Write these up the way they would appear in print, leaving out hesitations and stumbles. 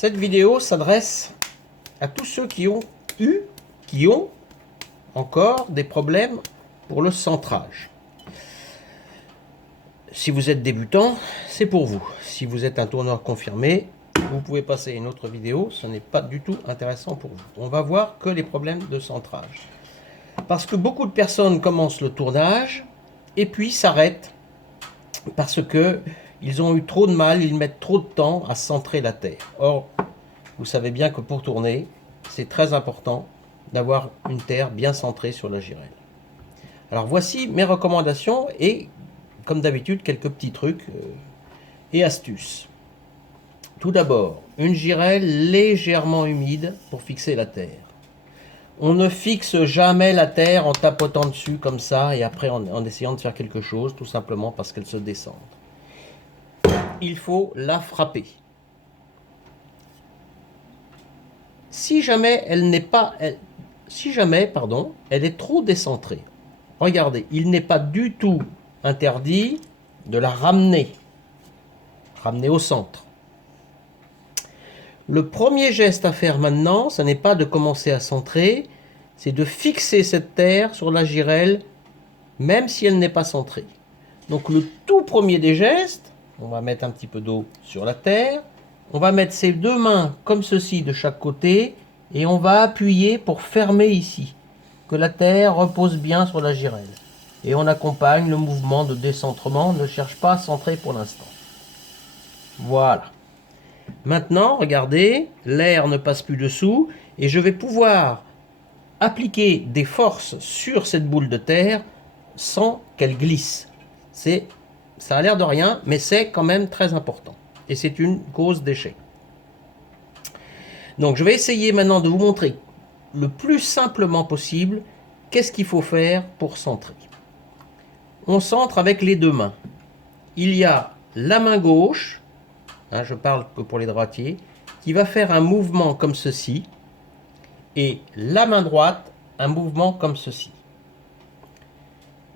Cette vidéo s'adresse à tous ceux qui ont encore des problèmes pour le centrage. Si vous êtes débutant, c'est pour vous. Si vous êtes un tourneur confirmé, vous pouvez passer une autre vidéo, ce n'est pas du tout intéressant pour vous. On va voir que les problèmes de centrage. Parce que beaucoup de personnes commencent le tournage et puis s'arrêtent parce que ils ont eu trop de mal, ils mettent trop de temps à centrer la terre. Or, vous savez bien que pour tourner, c'est très important d'avoir une terre bien centrée sur la girelle. Alors voici mes recommandations et, comme d'habitude, quelques petits trucs et astuces. Tout d'abord, une girelle légèrement humide pour fixer la terre. On ne fixe jamais la terre en tapotant dessus comme ça et après en essayant de faire quelque chose, tout simplement parce qu'elle se descend. Il faut la frapper. Si jamais elle est trop décentrée, regardez, il n'est pas du tout interdit de la ramener au centre. Le premier geste à faire maintenant, ce n'est pas de commencer à centrer, c'est de fixer cette terre sur la girelle, même si elle n'est pas centrée. Donc le tout premier des gestes, on va mettre un petit peu d'eau sur la terre, on va mettre ses deux mains comme ceci de chaque côté, et on va appuyer pour fermer ici, que la terre repose bien sur la girelle. Et on accompagne le mouvement de décentrement, ne cherche pas à centrer pour l'instant. Voilà. Maintenant, regardez, l'air ne passe plus dessous et je vais pouvoir appliquer des forces sur cette boule de terre sans qu'elle glisse. Ça a l'air de rien, mais c'est quand même très important. Et c'est une cause d'échec. Donc je vais essayer maintenant de vous montrer le plus simplement possible qu'est-ce qu'il faut faire pour centrer. On centre avec les deux mains. Il y a la main gauche, je parle que pour les droitiers, qui va faire un mouvement comme ceci, et la main droite, un mouvement comme ceci.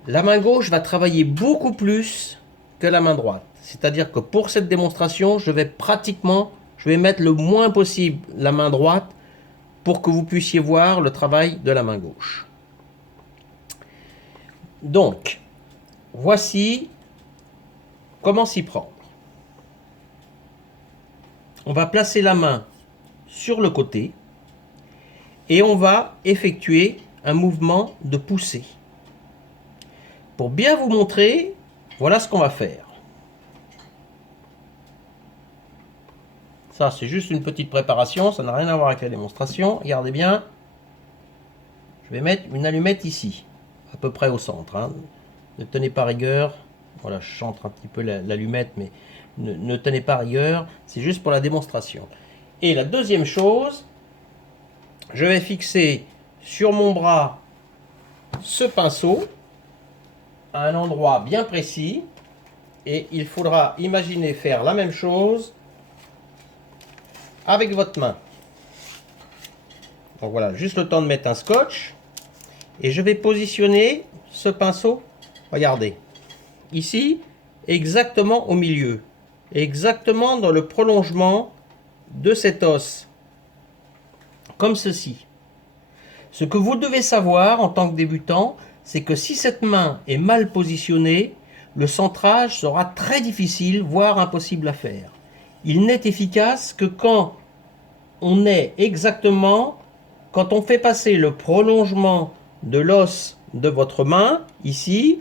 La main gauche va travailler beaucoup plus que la main droite. C'est-à-dire que pour cette démonstration, je vais mettre le moins possible la main droite pour que vous puissiez voir le travail de la main gauche. Donc, voici comment s'y prendre. On va placer la main sur le côté et on va effectuer un mouvement de poussée. Pour bien vous montrer, voilà ce qu'on va faire. Ça, c'est juste une petite préparation, ça n'a rien à voir avec la démonstration. Regardez bien. Je vais mettre une allumette ici, à peu près au centre. Ne tenez pas rigueur. Voilà, je centre un petit peu l'allumette, mais ne tenez pas rigueur. C'est juste pour la démonstration. Et la deuxième chose, je vais fixer sur mon bras ce pinceau à un endroit bien précis. Et il faudra imaginer faire la même chose avec votre main. Donc voilà, juste le temps de mettre un scotch. Et je vais positionner ce pinceau, regardez, ici, exactement au milieu. Exactement dans le prolongement de cet os. Comme ceci. Ce que vous devez savoir en tant que débutant, c'est que si cette main est mal positionnée, le centrage sera très difficile, voire impossible à faire. Il n'est efficace que quand on est exactement, quand on fait passer le prolongement de l'os de votre main, ici,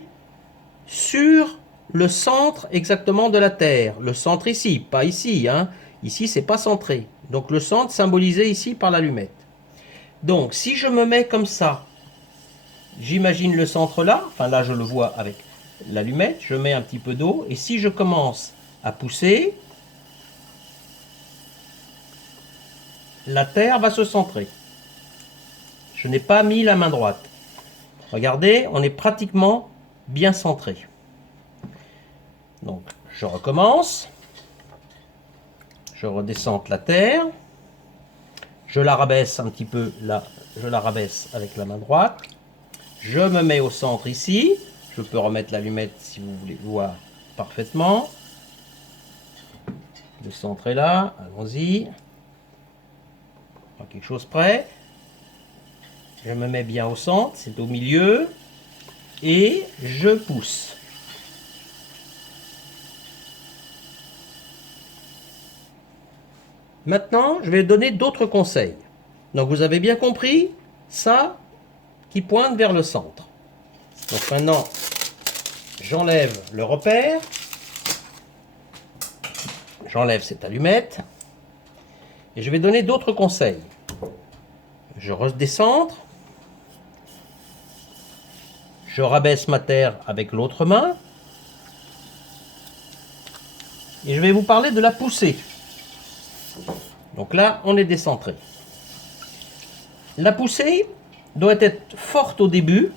sur le centre exactement de la terre. Le centre ici, pas ici. Ici, c'est pas centré. Donc le centre symbolisé ici par l'allumette. Donc si je me mets comme ça, j'imagine le centre là, enfin là je le vois avec l'allumette, je mets un petit peu d'eau, et si je commence à pousser, la terre va se centrer. Je n'ai pas mis la main droite. Regardez, on est pratiquement bien centré. Donc, je recommence. Je redescends la terre. Je la rabaisse un petit peu là. Je la rabaisse avec la main droite. Je me mets au centre ici. Je peux remettre l'allumette si vous voulez voir parfaitement. Le centre est là. Allons-y. à quelque chose près. Je me mets bien au centre, c'est au milieu. Et je pousse. Maintenant, je vais donner d'autres conseils. Donc vous avez bien compris, ça qui pointe vers le centre. Donc maintenant, j'enlève le repère. J'enlève cette allumette. Et je vais donner d'autres conseils. Je redescentre. Je rabaisse ma terre avec l'autre main. Et je vais vous parler de la poussée. Donc là, on est décentré. La poussée doit être forte au début,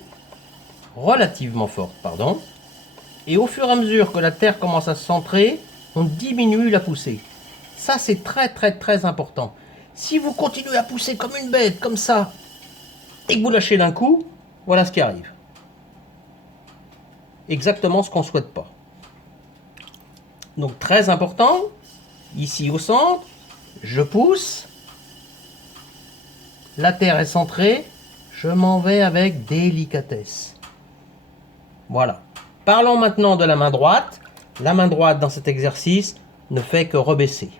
relativement forte, pardon. Et au fur et à mesure que la terre commence à se centrer, on diminue la poussée. Ça, c'est très important. Si vous continuez à pousser comme une bête, comme ça, et que vous lâchez d'un coup, voilà ce qui arrive. Exactement ce qu'on ne souhaite pas. Donc très important, ici au centre, je pousse, la terre est centrée, je m'en vais avec délicatesse. Voilà. Parlons maintenant de la main droite. La main droite dans cet exercice ne fait que rebaisser.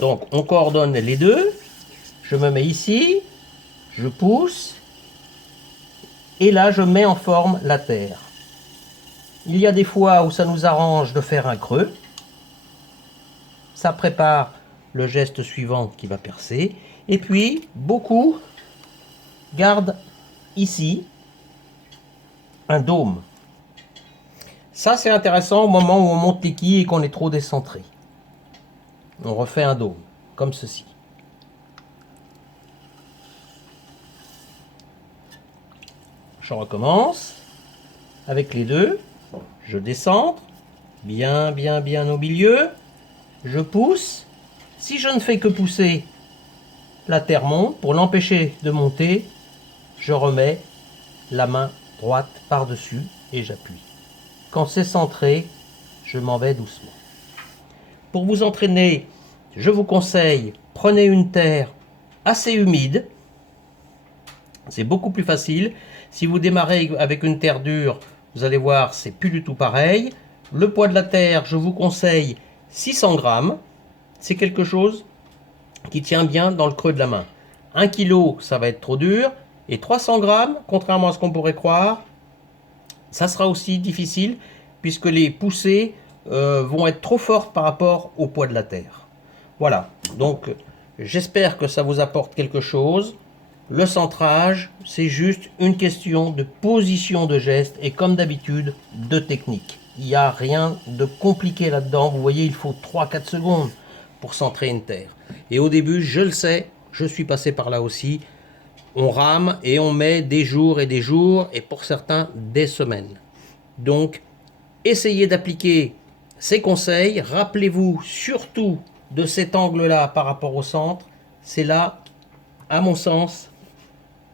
Donc on coordonne les deux, je me mets ici, je pousse, et là je mets en forme la terre. Il y a des fois où ça nous arrange de faire un creux. Ça prépare le geste suivant qui va percer. Et puis, beaucoup gardent ici un dôme. Ça, c'est intéressant au moment où on monte les quilles et qu'on est trop décentré. On refait un dôme, comme ceci. Je recommence avec les deux. Je décentre, bien au milieu. Je pousse. Si je ne fais que pousser, la terre monte. Pour l'empêcher de monter, je remets la main droite par-dessus et j'appuie. Quand c'est centré, je m'en vais doucement. Pour vous entraîner, je vous conseille, prenez une terre assez humide. C'est beaucoup plus facile. Si vous démarrez avec une terre dure, vous allez voir, c'est plus du tout pareil. Le poids de la terre, je vous conseille 600 grammes. C'est quelque chose qui tient bien dans le creux de la main. 1 kg, ça va être trop dur. Et 300 grammes, contrairement à ce qu'on pourrait croire, ça sera aussi difficile puisque les poussées vont être trop fortes par rapport au poids de la terre. Voilà, donc j'espère que ça vous apporte quelque chose. Le centrage, c'est juste une question de position de geste et comme d'habitude, de technique. Il n'y a rien de compliqué là-dedans. Vous voyez, il faut 3-4 secondes pour centrer une terre. Et au début, je le sais, je suis passé par là aussi, on rame et on met des jours et pour certains, des semaines. Donc, essayez d'appliquer ces conseils. Rappelez-vous surtout de cet angle-là par rapport au centre. C'est là, à mon sens,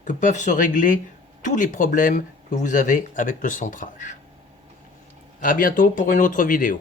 que peuvent se régler tous les problèmes que vous avez avec le centrage. À bientôt pour une autre vidéo.